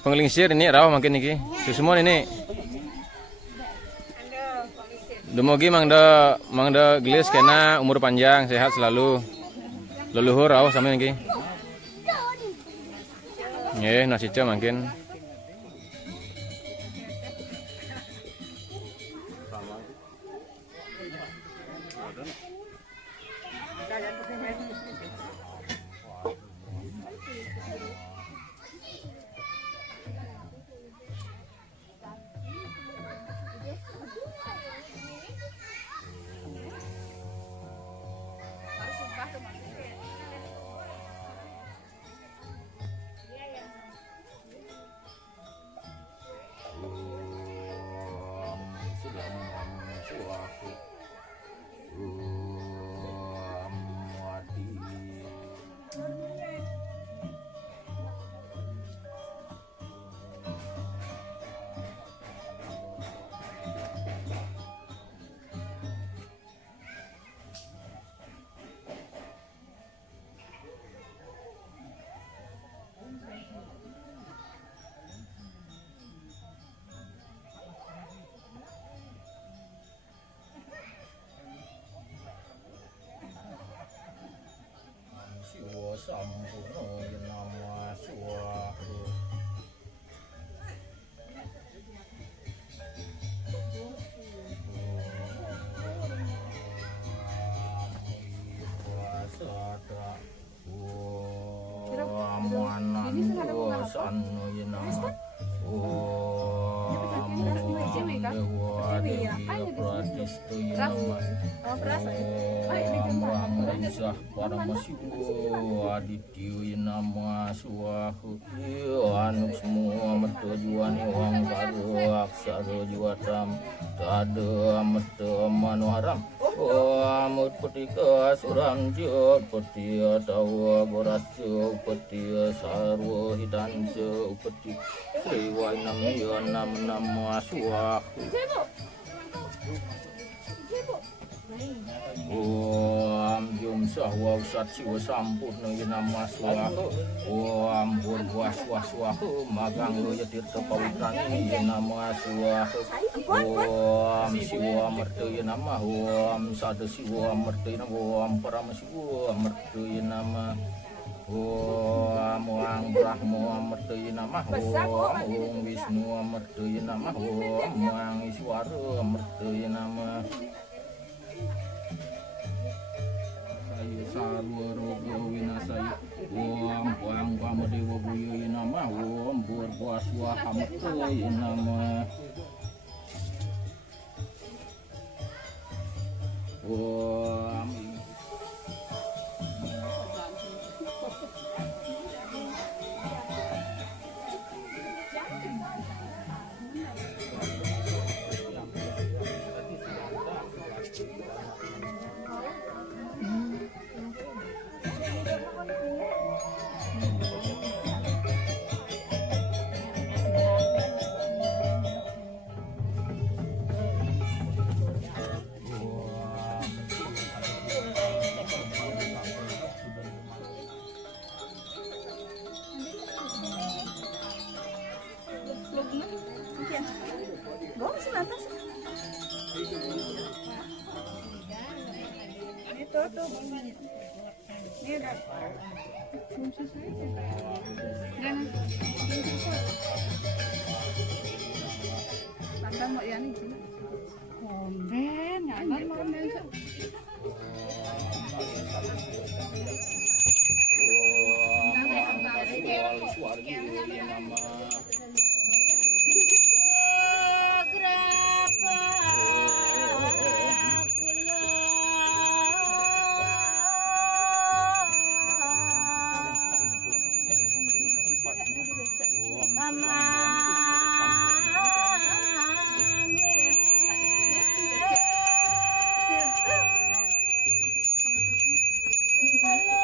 Penglingsir ini raw makin iki. Semua ini. Demogi mangda gelis kena umur panjang, sehat selalu. Leluhur raw sama iki. Nggih, nasica makin. Sampuno nama suwaku wasada amanan dosanu nama Sah para masiwo adityo nama suwahu anu semua mertujuan wang karo aksara juwatam tade amet manoharam amut petika suram jo petia tawa borasjo petia sarwo hidanjo peti sriwai nam nama suwahu Jum sahwa usat siwa sampurna nama suwahu ambur buas waswahu magang lo yatir tepawitran nama suwahu siwa mertu nama sada siwa mertu nama parama siwa mertu nama Muang Brahmo mertu nama Muang Wisnu mertu nama Muang Iswara mertu nama Sarwa rogo winasaya Puang Pamadewa buyo nama Burbuaswa hamto nama Halo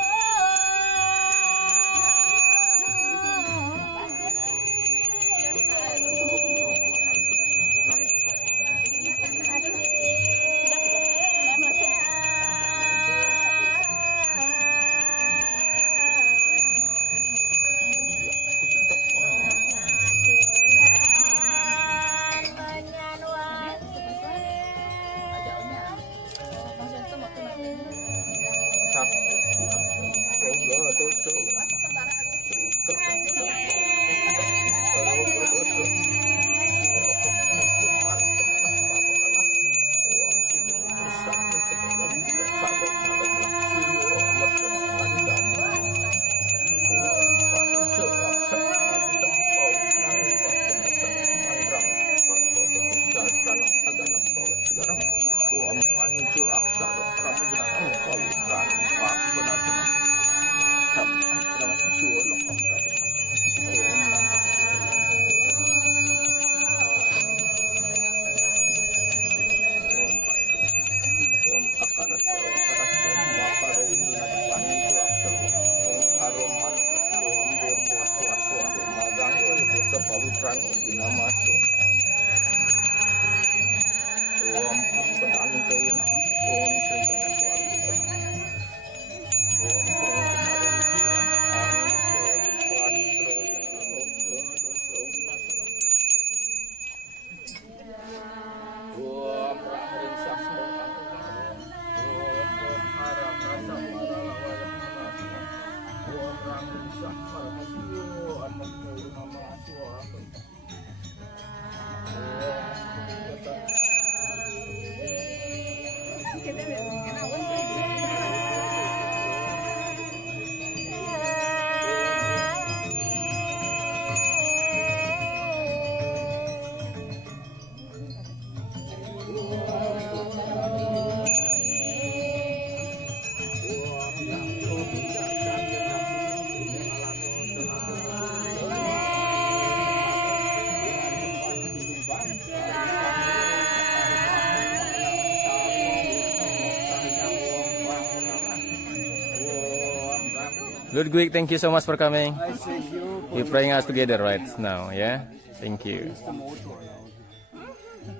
Ludwig, thank you so much for coming. I thank you. We're praying us together right now, yeah? Thank you. The motor now.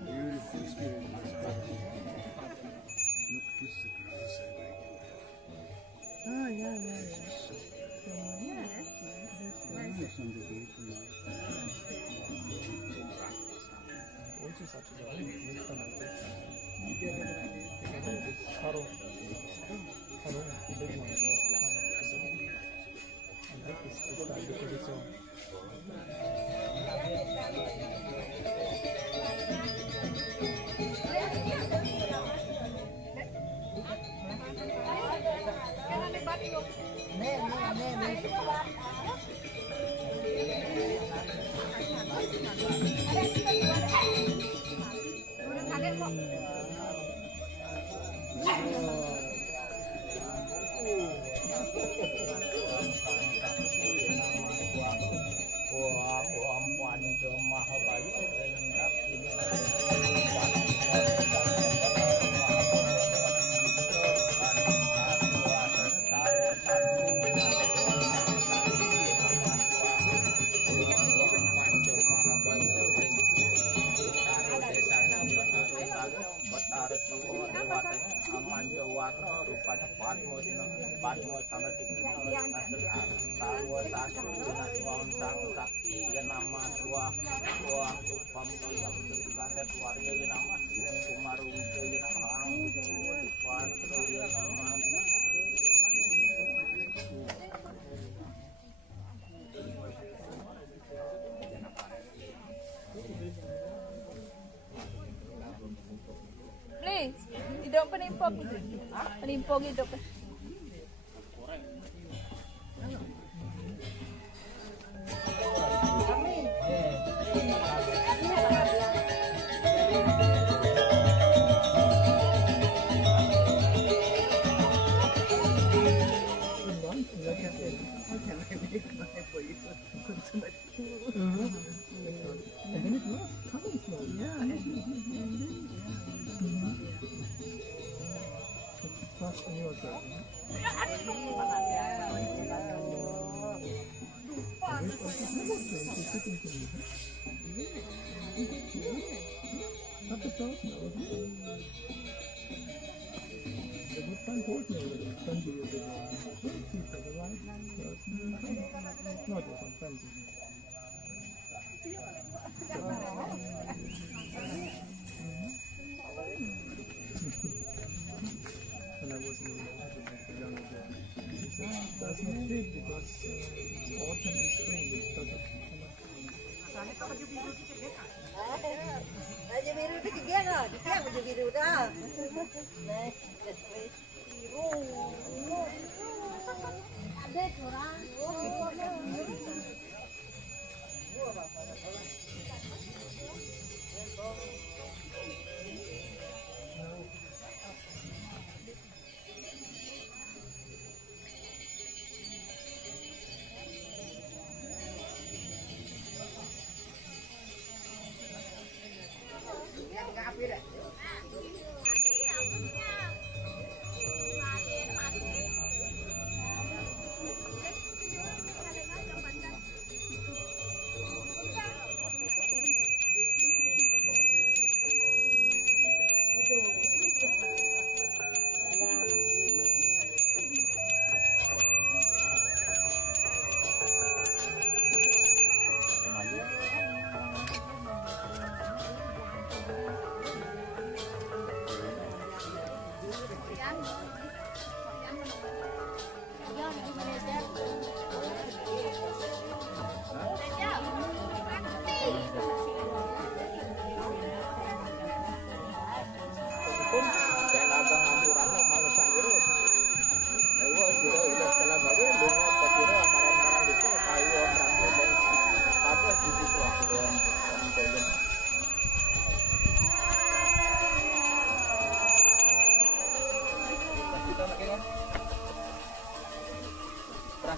Beautiful spirit. Look, kiss the grass I make you have. Oh, yeah. Yeah, that's nice. It's on the gate. Rupanya Patmo sama Tawa Sasu Suam Sang Sakti Nama Suah Suam Supam Yang Terkanet Warga Nama Kumaru Nama Ang Patro Nama Hidup penimpok gitu. Penimpok hidup. When I was in the young girl, she said, it does not fit because it's autumn and spring. It doesn't Aja biru itu dia no, dia aja biru dah. Biru. Ada orang.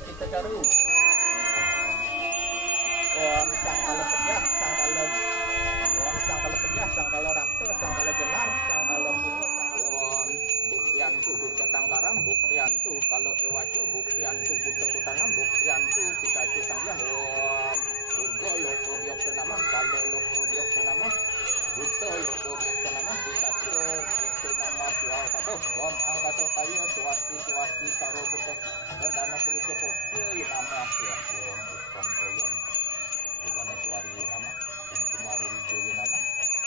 kita cari. Om sangkala pejah, sangkala pejah, sangkala raksa, sangkala jenar, sangkala bunga, sangkala buktiantu buka tangkaram, buktiantu kalau ewaco, buktiantu buta kutanam, buktiantu kita sangyang. Om Durga loko biok senama, kalau loko biok senama, buta loko biok senama, kita senama sual kato. Om angkasa kaya suwasti karo buta dana purusa pokyo nama suwasti om bukan koyon. Bukan suari nama, kumarin joyo nama,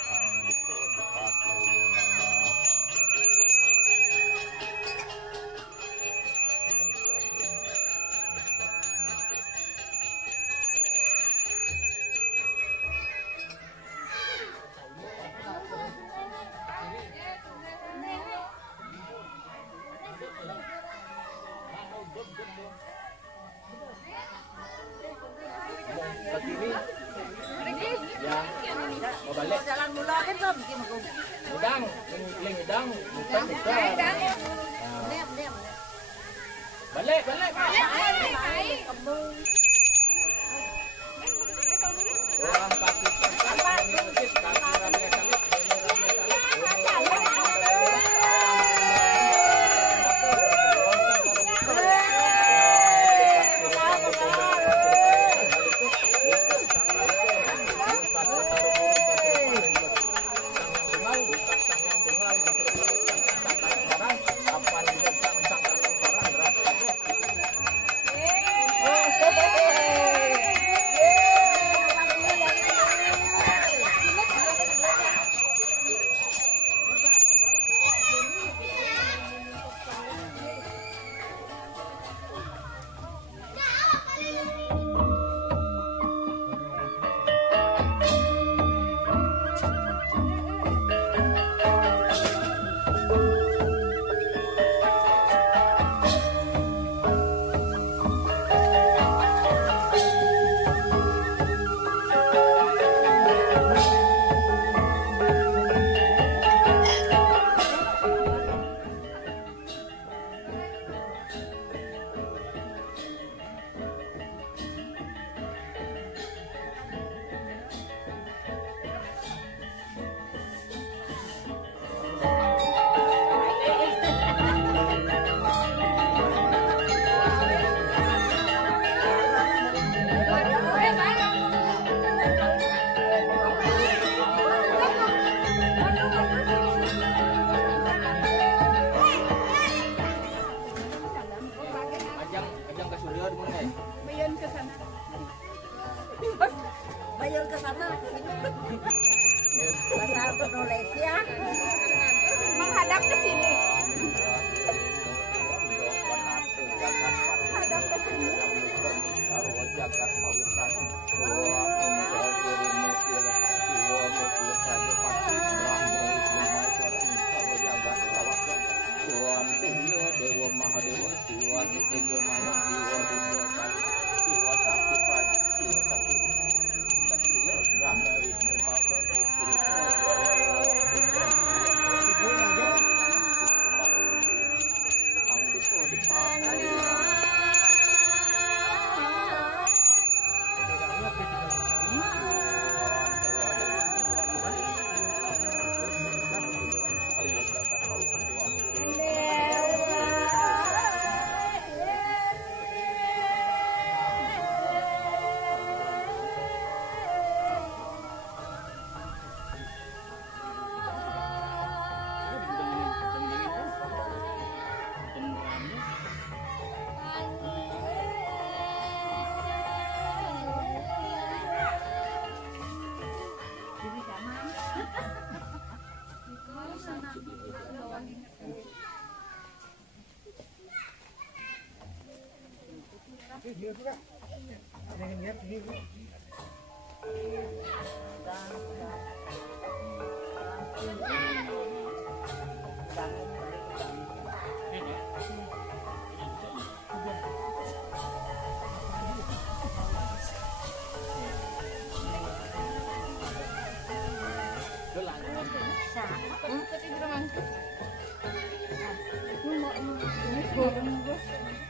ang dito dipato yo nama. Ke kiri, ya, mau balik. Jalan mula kan kok bikin aku. Udang, udang, bukan. Diam. Balik. Orang kaki Bayar ke sana. Bahasa Indonesia. Menghadap ke sini. Menghadap ke sini. Dewa Mahadewa, Siwa Tejo Maya, Siwa Dewa Kali, Siwa Sakti Praja, Siwa Sakti Ksatria, Brahma Wisnu Maha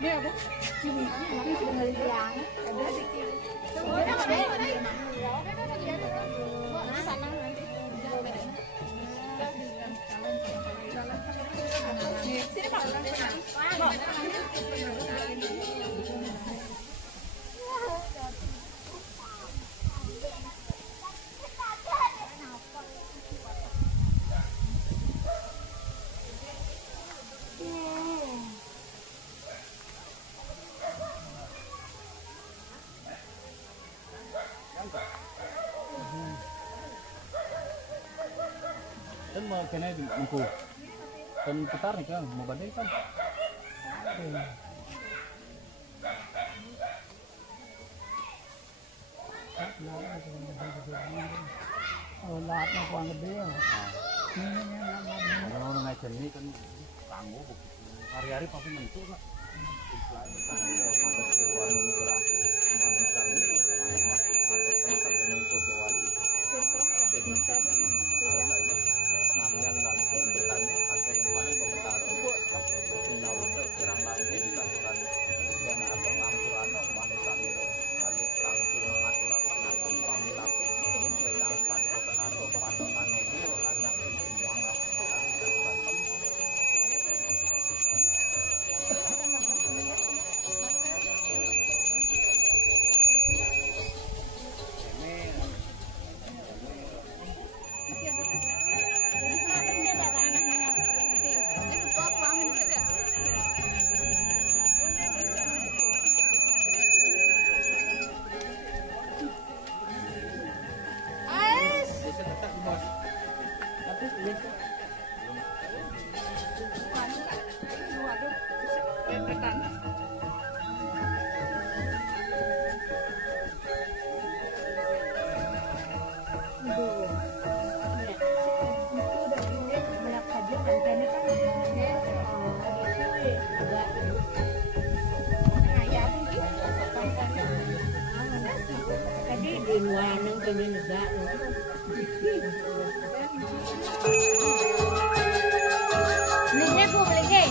Ini Dan mau kena di mangku. Dan putar nih kan, mau badai kan. Oh, lahat na po ang gabi. Kalau ngajen ini kan tangguh. Hari-hari pasti menentu lah. Pengamian dan penuntutan atau paling pemetaran final itu kirang langit saluran dan atau ngampuran manusia itu alik langsung mengaturakan nanti pamilaku sedang pada penaro pada kanobio anak semua ngapuran dan bantu Belinya aku beli.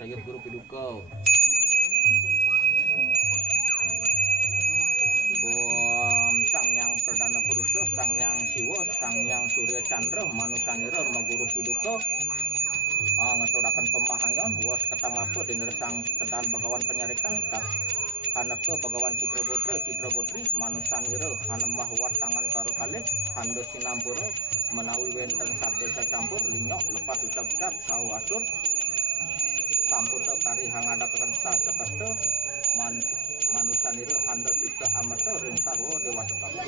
Sayut Guru Piduka. Om Sang Yang Perdana Purusa, Sang Yang Siwa, Sang Yang Surya Chandra, Manusanira Rama Guru Piduka. Ngaturaken pemahayan was ketangapa diner Sang Sedan Bagawan Penyarikan Haneke Bagawan Citra Gotri Manusanira Hanemah Watangan karo kalih Handa Sinampura menawi wenten sabda cacampur linyok lepas ucap-ucap sahu asur sampun kari hangadakaken sasekete Manusanira Handa Tita Amata ring sarwa dewata kabeh.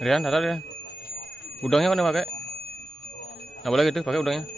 Rian, ada Rian. Udangnya mana pakai? Nggak boleh gitu, pakai udangnya.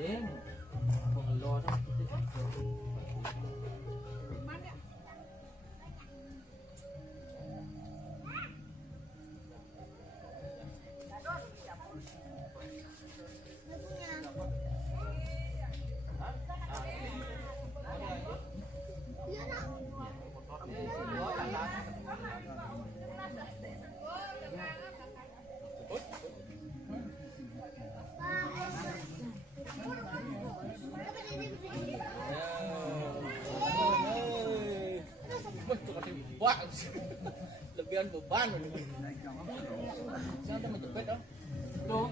Ding. Pengelo dah. Wah, lebihan beban. Siapa menjepit dong? Tuh.